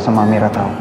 sama Mira tahu.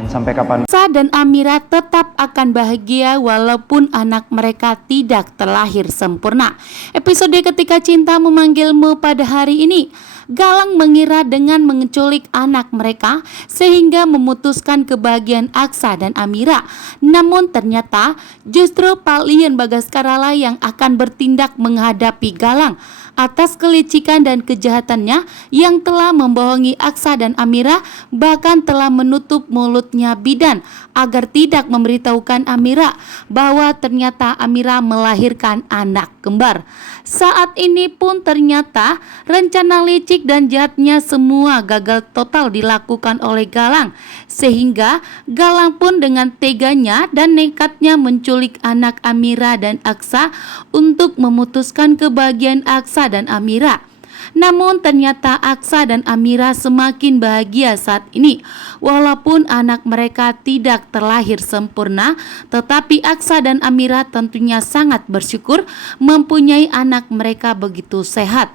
Dan sampai kapan Aksa dan Amira tetap akan bahagia walaupun anak mereka tidak terlahir sempurna. Episode Ketika Cinta Memanggilmu pada hari ini, Galang mengira dengan menculik anak mereka sehingga memutuskan kebahagiaan Aksa dan Amira. Namun ternyata justru Palian Bagaskara lah yang akan bertindak menghadapi Galang atas kelicikan dan kejahatannya yang telah membohongi Aksa dan Amira, bahkan telah menutup mulutnya Bidan agar tidak memberitahukan Amira bahwa ternyata Amira melahirkan anak kembar. Saat ini pun ternyata rencana licik dan jahatnya semua gagal total dilakukan oleh Galang, sehingga Galang pun dengan teganya dan nekatnya menculik anak Amira dan Aksa untuk memutuskan kebahagiaan Aksa dan Amira. Namun ternyata Aksa dan Amira semakin bahagia saat ini. Walaupun anak mereka tidak terlahir sempurna, tetapi Aksa dan Amira tentunya sangat bersyukur mempunyai anak mereka begitu sehat.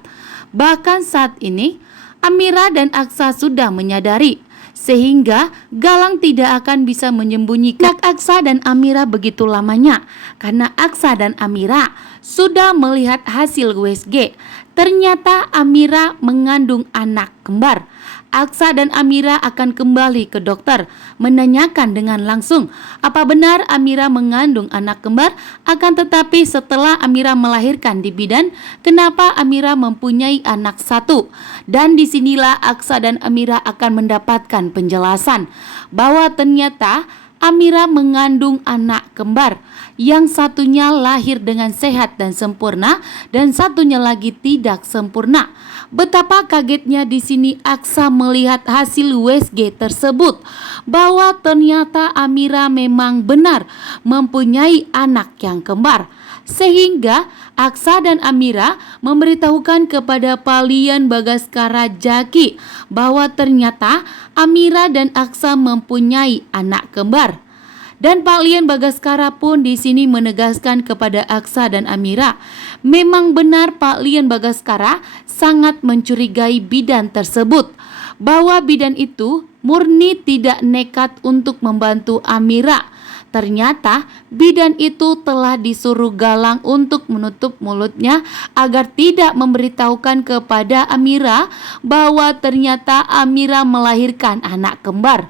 Bahkan saat ini Amira dan Aksa sudah menyadari, sehingga Galang tidak akan bisa menyembunyikan Aksa dan Amira begitu lamanya, karena Aksa dan Amira sudah melihat hasil USG. Ternyata Amira mengandung anak kembar. Aksa dan Amira akan kembali ke dokter menanyakan dengan langsung apa benar Amira mengandung anak kembar. Akan tetapi setelah Amira melahirkan di bidan, kenapa Amira mempunyai anak satu? Dan disinilah Aksa dan Amira akan mendapatkan penjelasan bahwa ternyata Amira mengandung anak kembar. Yang satunya lahir dengan sehat dan sempurna, dan satunya lagi tidak sempurna. Betapa kagetnya di sini Aksa melihat hasil USG tersebut, bahwa ternyata Amira memang benar mempunyai anak yang kembar. Sehingga Aksa dan Amira memberitahukan kepada Palian Bagaskara Jaki bahwa ternyata Amira dan Aksa mempunyai anak kembar. Dan Palian Bagaskara pun di sini menegaskan kepada Aksa dan Amira, memang benar Palian Bagaskara sangat mencurigai bidan tersebut, bahwa bidan itu murni tidak nekat untuk membantu Amira. Ternyata bidan itu telah disuruh Galang untuk menutup mulutnya agar tidak memberitahukan kepada Amira bahwa ternyata Amira melahirkan anak kembar.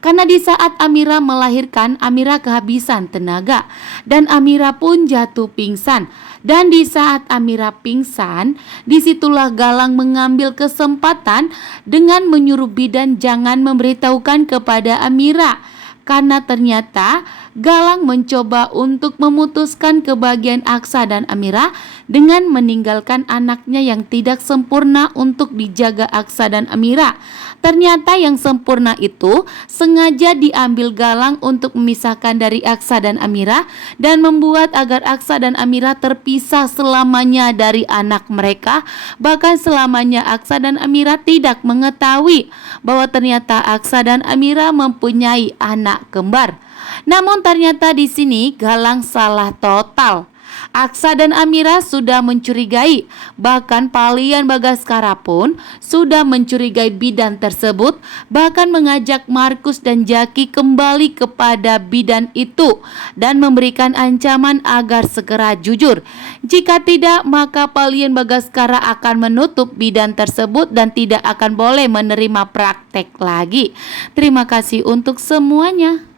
Karena di saat Amira melahirkan, Amira kehabisan tenaga dan Amira pun jatuh pingsan. Dan di saat Amira pingsan, disitulah Galang mengambil kesempatan dengan menyuruh bidan jangan memberitahukan kepada Amira. Karena ternyata Galang mencoba untuk memutuskan kebahagiaan Aksa dan Amira dengan meninggalkan anaknya yang tidak sempurna untuk dijaga Aksa dan Amira. Ternyata yang sempurna itu sengaja diambil Galang untuk memisahkan dari Aksa dan Amira dan membuat agar Aksa dan Amira terpisah selamanya dari anak mereka. Bahkan selamanya Aksa dan Amira tidak mengetahui bahwa ternyata Aksa dan Amira mempunyai anak kembar. Namun ternyata di sini Galang salah total. Aksa dan Amira sudah mencurigai, bahkan Palian Bagaskara pun sudah mencurigai bidan tersebut, bahkan mengajak Markus dan Jaki kembali kepada bidan itu dan memberikan ancaman agar segera jujur. Jika tidak, maka Palian Bagaskara akan menutup bidan tersebut dan tidak akan boleh menerima praktek lagi. Terima kasih untuk semuanya.